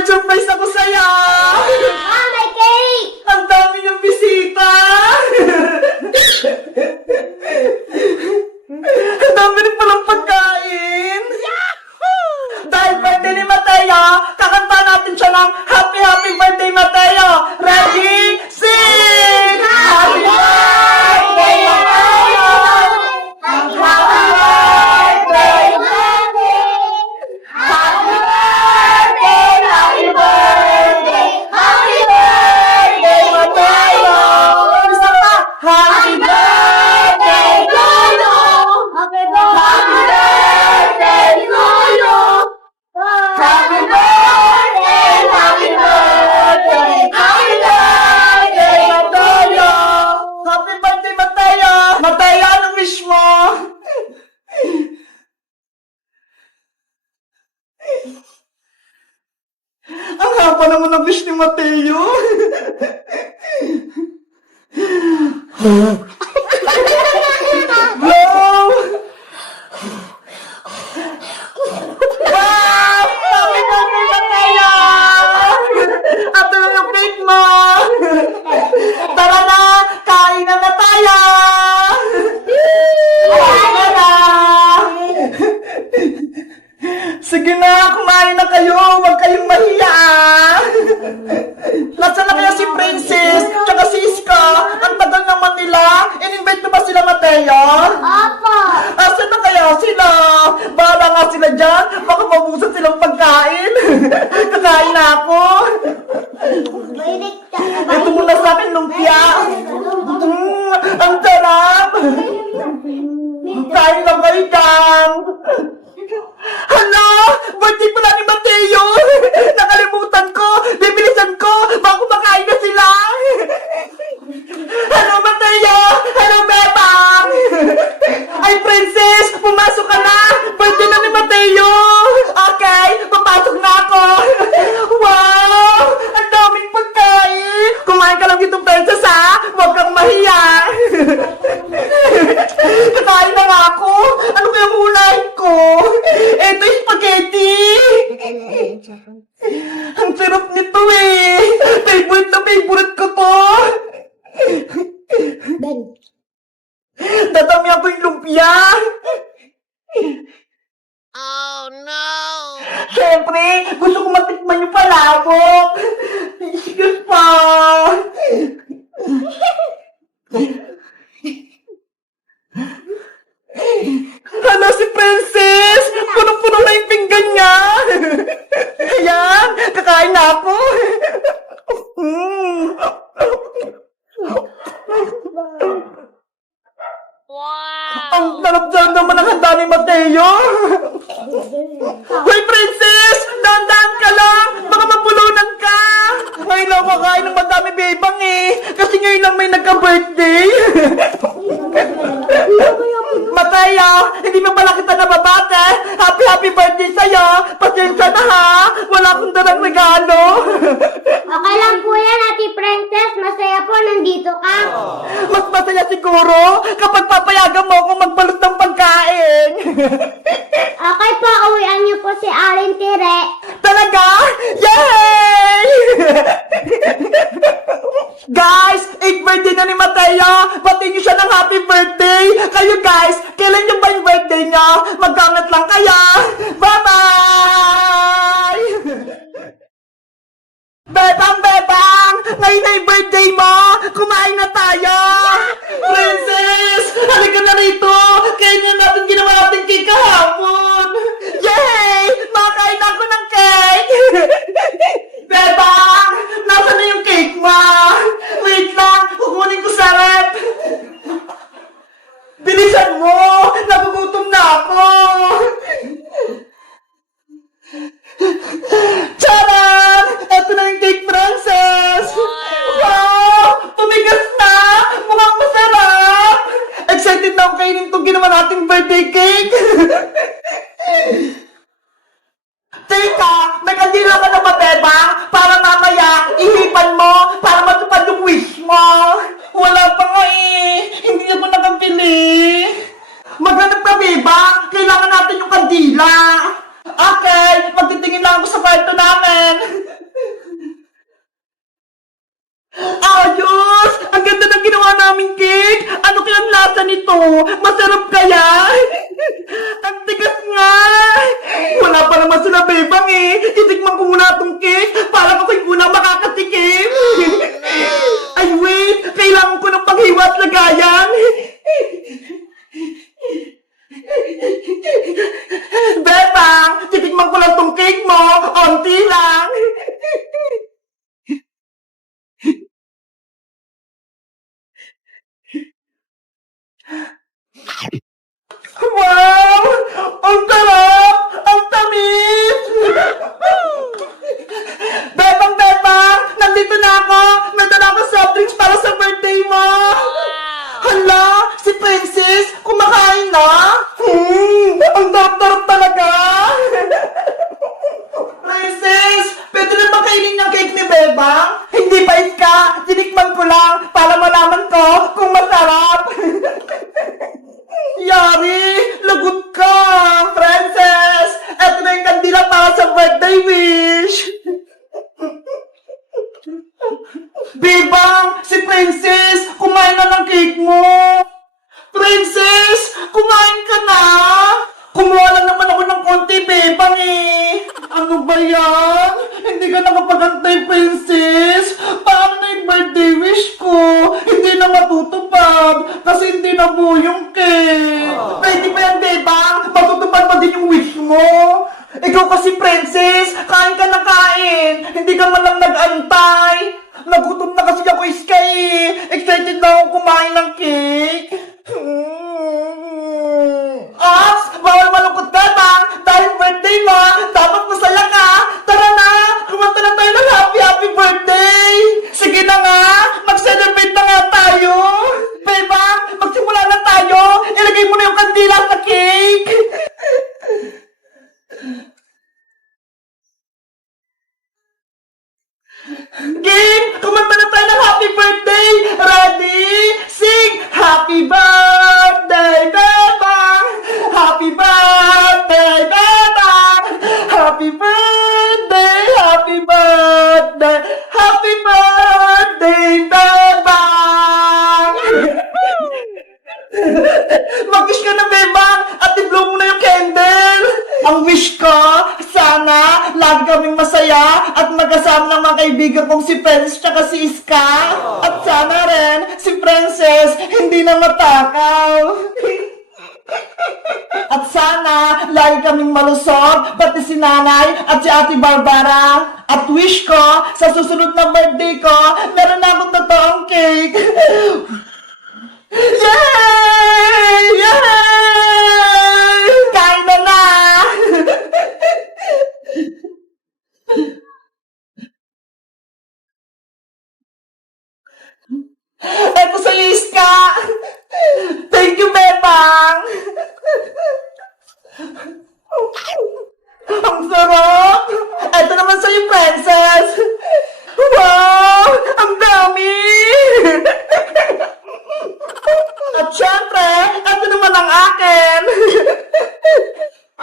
May surprise ako sa'yo! May cake! Ang dami niyong bisita! Ang dami rin palang pagkain! Dahil birthday ni Mateo, kakanta natin siya ng Happy Happy Birthday Mateo! Ready? Sing! Happy Birthday Mateo! Happy Birthday! Happy Birthday! Happy Birthday! Happy Birthday Mateo! Isa pa! Happy Birthday Lolo! Happy Happy Birthday Lolo! Happy birthday, happy birthday, happy birthday, Mateo! Happy birthday, Mateo! Mateo, anong wish mo? Ang haba naman ang wish ni Mateo. Wow! Wow! Happy birthday, Mateo! Ito na yung cake mo! Tara na! Kain na na tayo! Kain na na! Sige na, kumain na kayo! Huwag kayong mahiya! Nasaan na kaya si Princess? Tsaka si Iska? Ang tagal naman nila! In-invite mo ba sila, Mateo? Opo! Asan na kaya sila? Bahala nga sila dyan. Baka mabusan silang pagkain. Kakain na ako. Ito muna sa akin, lumpia. Ang sarap. Kain lang kayo dyan. Hala! Birthday pala ni Mateo! Nakalimutan ko! Bibilisan ko! Baka kumakain na sila! Hello, Mateo! Hello, Bebang! Ay, Princess! Pumasok ka na! Birthday na ni Mateo! Okay, papasok na ako! Wow! Ang daming pagkain! Kumain ka lang dito, Princess, ha? Huwag kang mahiya! Kakain na nga ako! Ano kayang unahin ko? Eto yung spaghetti! Ang sarap nito eh! Favorite na favorite ko to! Ben. Dadami ako yung lumpia! Oh no! Siyempre, gusto ko matikman yung palabok! Sige pa! Hala si Princess! Punong-puno na yung pinggan niya! Ayan! Kakain na ako! Wow! Ang sarap-sarap naman ang handa ni Mateo! Hoy, Princess! Dahan-dahan ka lang! Baka mapulunan ka! Ngayon lang kakain ng madami bebang eh! Kasi ngayon lang may nagka-birthday! Mateo! Hindi mo pala kita nababate! Happy happy birthday sa'yo! Pasensya na ha! Wala akong dalang regalo! Okay lang po yan, Ate Princess. Masaya po nandito ka. Mas masaya siguro kapag papayagan mo akong magbalot ng pagkain! Okay po, uwian niyo po si Aling Tire. Talaga? Yay! Guys, 8th birthday na ni Mateo! Batiin niyo siya ng happy birthday! Kayo guys, kailan niyo ba yung birthday niya? Mag-comment lang kaya! Bye-bye! Bebang, Bebang! Ngayon na yung birthday mo! Kumain na tayo! Princess! Halika na rito! Kaya natin ginawa natin cake kahapon! Yay! Makain ako ng cake! Bebang! Nasaan na yung cake mo? Wait lang! Kukunin ko sa rep! Bilisan mo! Nagugutom na ako! Charan! Ito na yung cake, Princess! Wow! Tumigas na! Mukhang masarap! Excited na ako kainin itong ginawa nating birthday cake! Teka! May kandila ka na ba, Bebang? Para mamaya, ihipan mo para matupad yung wish mo! Wala pa nga eh! Hindi ako nakabili! Maghanap ka, Bebang! Kailangan natin yung kandila! Okay, magtitingin lang ako sa kwarto namin. lasa nito? Masarap kaya? Ang tigas nga! Wala pa naman sila bebang eh. Itikman ko muna itong cake para ako'y unang makakatikim. Ay wait! Kailangan ko ng panghiwa at lagayan. Bebang! Titikman ko lang itong cake mo. Onti lang. Wow! Ang sarap! Ang tamis! Bebang, Bebang! Nandito na ako! May dala ako soft drinks para sa birthday mo! Hala! Si Princess! Kumakain na? Ang darap-darap talaga! Princess! Pwede na ba kainin yung cake ni Bebang? Hindi pa ka! Tinikman ko lang para malaman ko kung masarap! Yari! Lagot ka! Princess! Eto na yung kandila para sa birthday wish! Bebang! Si Princess! Kumain na ng cake mo! Princess! Kumain ka na! Kumuha lang naman ako ng konti, Bebang eh! Ano ba yan? Hindi ka nakapagantay, Princess! Paano na yung birthday wish ko? Hindi na matutupad kasi hindi na buo yung cake! Pwede ba yan, Bebang? Matutupad pa din yung wish mo? Ikaw kasi, Princess! Kain ka na kain! Hindi ka man lang nag-antay! Nagutom na kasi ako, Iska eh! Excited na akong kumain ng cake! Ops! Bawal malungkot ka, Bang! Dahil birthday mo, dapat masaya ka! Tara na! Kumanta na tayo ng happy birthday! Sige na nga! Mag-celebrate na nga tayo! Bebang, magsimula na tayo! Ilagay mo na yung kandila sa cake! Game! Kumanta na tayo ng happy birthday! Ready? Sing! Happy birthday, Bebang! Happy birthday, Bebang! Happy birthday! Happy birthday! Happy birthday, Bebang! Mag-wish ka na, Bebang! At i-blow mo na yung candle! Ang wish ko, sana lagi kaming masaya at magkasama ng mga kaibigan kong si Princess tsaka si Iska. At sana rin si Princess hindi na matakaw. At sana lagi kaming malusog, pati si Nanay at si Ate Barbara. At wish ko, sa susunod na birthday ko, meron na akong totoong cake. Yay! Yay! Kain na na! Eto sa Iska! Thank you, Bebang! Ang sarap! Eto naman sa'yo, Princess! Wow! Ang dami! At syempre, eto naman ang akin!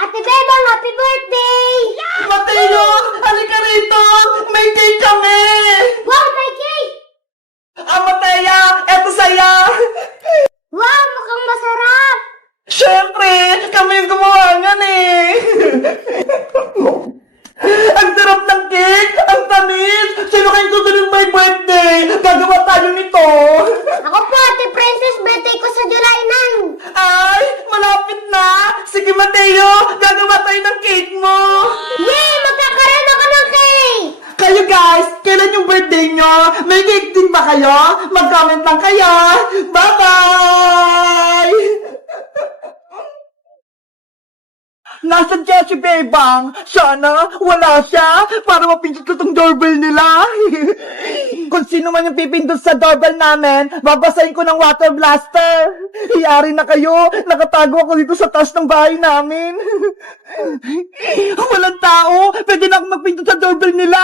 Ate Bebang, happy birthday! Mateo! Halika rito! May cake kami! Wow, may cake! Matea! Eto sa'yo! Wow, mukhang masarap! Syempre! Kami yung gumawa niyan eh! Ang sarap ng cake! Ang tamis! Sino kayo susunod may birthday? Gagawa tayo nito! Ako po, Ate Princess, birthday ko sa July 9! Ay! Malapit na! Sige, Mateo! Gagawa tayo ng cake mo! Yay! Magkakaroon ako ng cake! Kayo guys, kailan yung birthday nyo? May cake din ba kayo? Mag-comment lang kayo! Bye-bye! Nasaan kaya si Bebang? Sana wala siya para mapindot ko tong doorbell nila. Kung sino man yung pipindot sa doorbell namin, babasahin ko ng water blaster. Iyari na kayo, nakatago ako dito sa taas ng bahay namin. Walang tao, pwede na akong magpindot sa doorbell nila.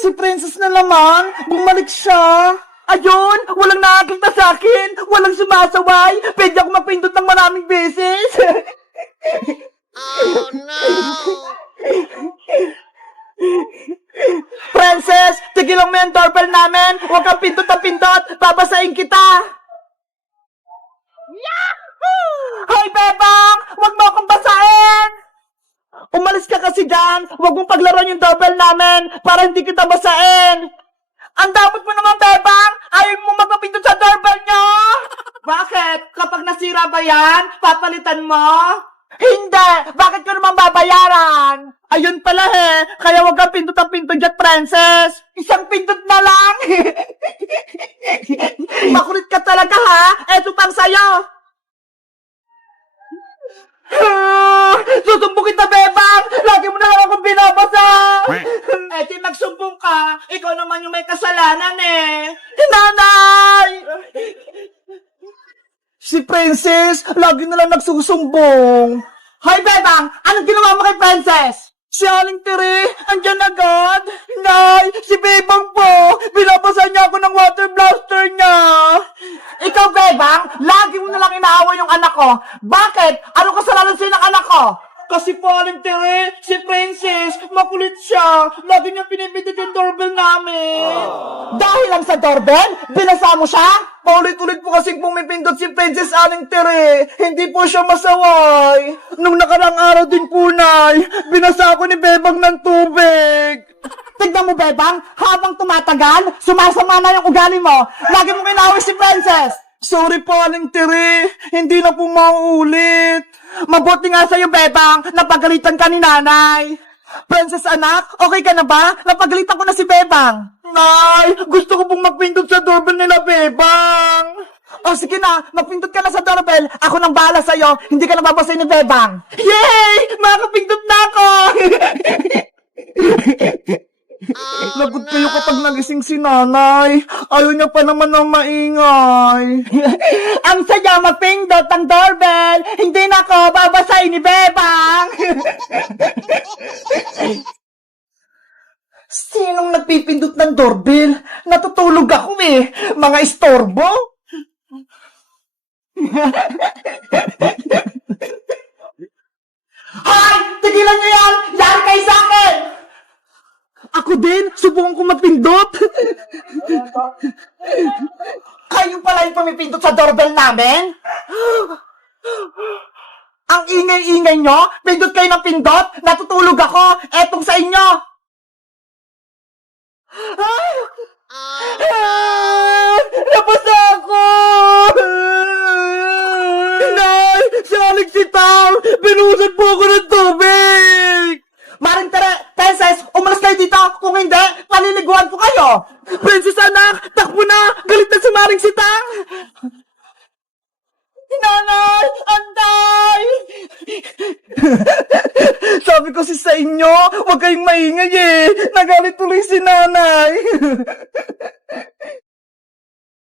Si Princess na naman, bumalik siya. Ayun! Walang nakakita sa akin! Walang sumasaway! Pwede ako mapindot ng maraming beses! Oh no! Princess! Tigilan mo yung doorbell namin! Huwag kang pindot na pindot! Babasahin kita! Hoy, Bebang! Huwag mo akong basahin! Umalis ka kasi dyan! Huwag mong paglaruan yung doorbell namin para hindi kita basahin! Ang damot mo naman, Bebang! Ayaw mo magpapindot sa doorbell nyo! Bakit? Kapag nasira ba yan, papalitan mo? Hindi! Bakit ko naman babayaran? Ayun pala kaya wag kang pindot ang pindot dyan, princess! Isang pindot na lang! Makulit ka talaga ha! Eto pang sayo! Susumbong kita, Bebang! Lagi mo na lang akong binabasa! Di magsumbong ka. Ikaw naman yung may kasalanan Nanay! Si Princess, lagi na lang nagsusumbong. Hoy, Bebang! Anong ginawa mo kay Princess? Si Aling Tiri, andyan agad. Nay, si Bebang po. Binabasa niya ako ng water blaster niya. Ikaw, Bebang, lagi mo na lang inaaway yung anak ko. Bakit? Ano kasalanan sa'yo ng anak ko? Kasi po, Aling Tiri, si Princess, makulit siya. Lagi niya pinipindot yung doorbell namin. Dahil lang sa doorbell? Binasa mo siya? Paulit-ulit po kasing pumipindot si Princess Aling Tere. Hindi po siya masaway. Nung nakarang araw din po, Nay, binasa ako ni Bebang ng tubig. Tignan mo, Bebang, habang tumatagal, sumasama na yung ugali mo. Lagi mo kinaway si Princess. Sorry po, Aling Tere. Hindi na po mauulit. Mabuti nga sa'yo, Bebang, napagalitan ka ni Nanay. Princess anak, okay ka na ba? Napagalitan ko na si Bebang. Nay, gusto ko pong magpindot sa doorbell nila, Bebang. O sige na, magpindot ka na sa doorbell. Ako nang bahala sa'yo, hindi ka nababasay ni Bebang. Yay! Makapindot na ako! Lagot kayo kapag nagising si Nanay. Ayaw niya pa naman ng maingay. Ang saya mapindot ang doorbell. Hindi na ako babasay ni Bebang. Sinong nagpipindot ng doorbell? Natutulog ako Mga istorbo. Hoy! Tigilan niyo yan! Yan kayo sa akin! Ako din! Subukan ko magpindot! Kayo pala yung pumipindot sa doorbell namin? Ang ingay-ingay nyo? Pindot kayo ng pindot? Natutulog ako! Etong sa inyo! Napasa ako! Nay! Si Alex si Tam! Binusan po ako ng tubig! Maring Princess, umalas kayo dito! Kung hindi, paliliguan ko kayo! Princess anak, takbo na! Galit na si Maring si Tam! Nanay! Antay! Sabi ko sa inyo, huwag kayong maingay Nagalit tuloy si Nanay!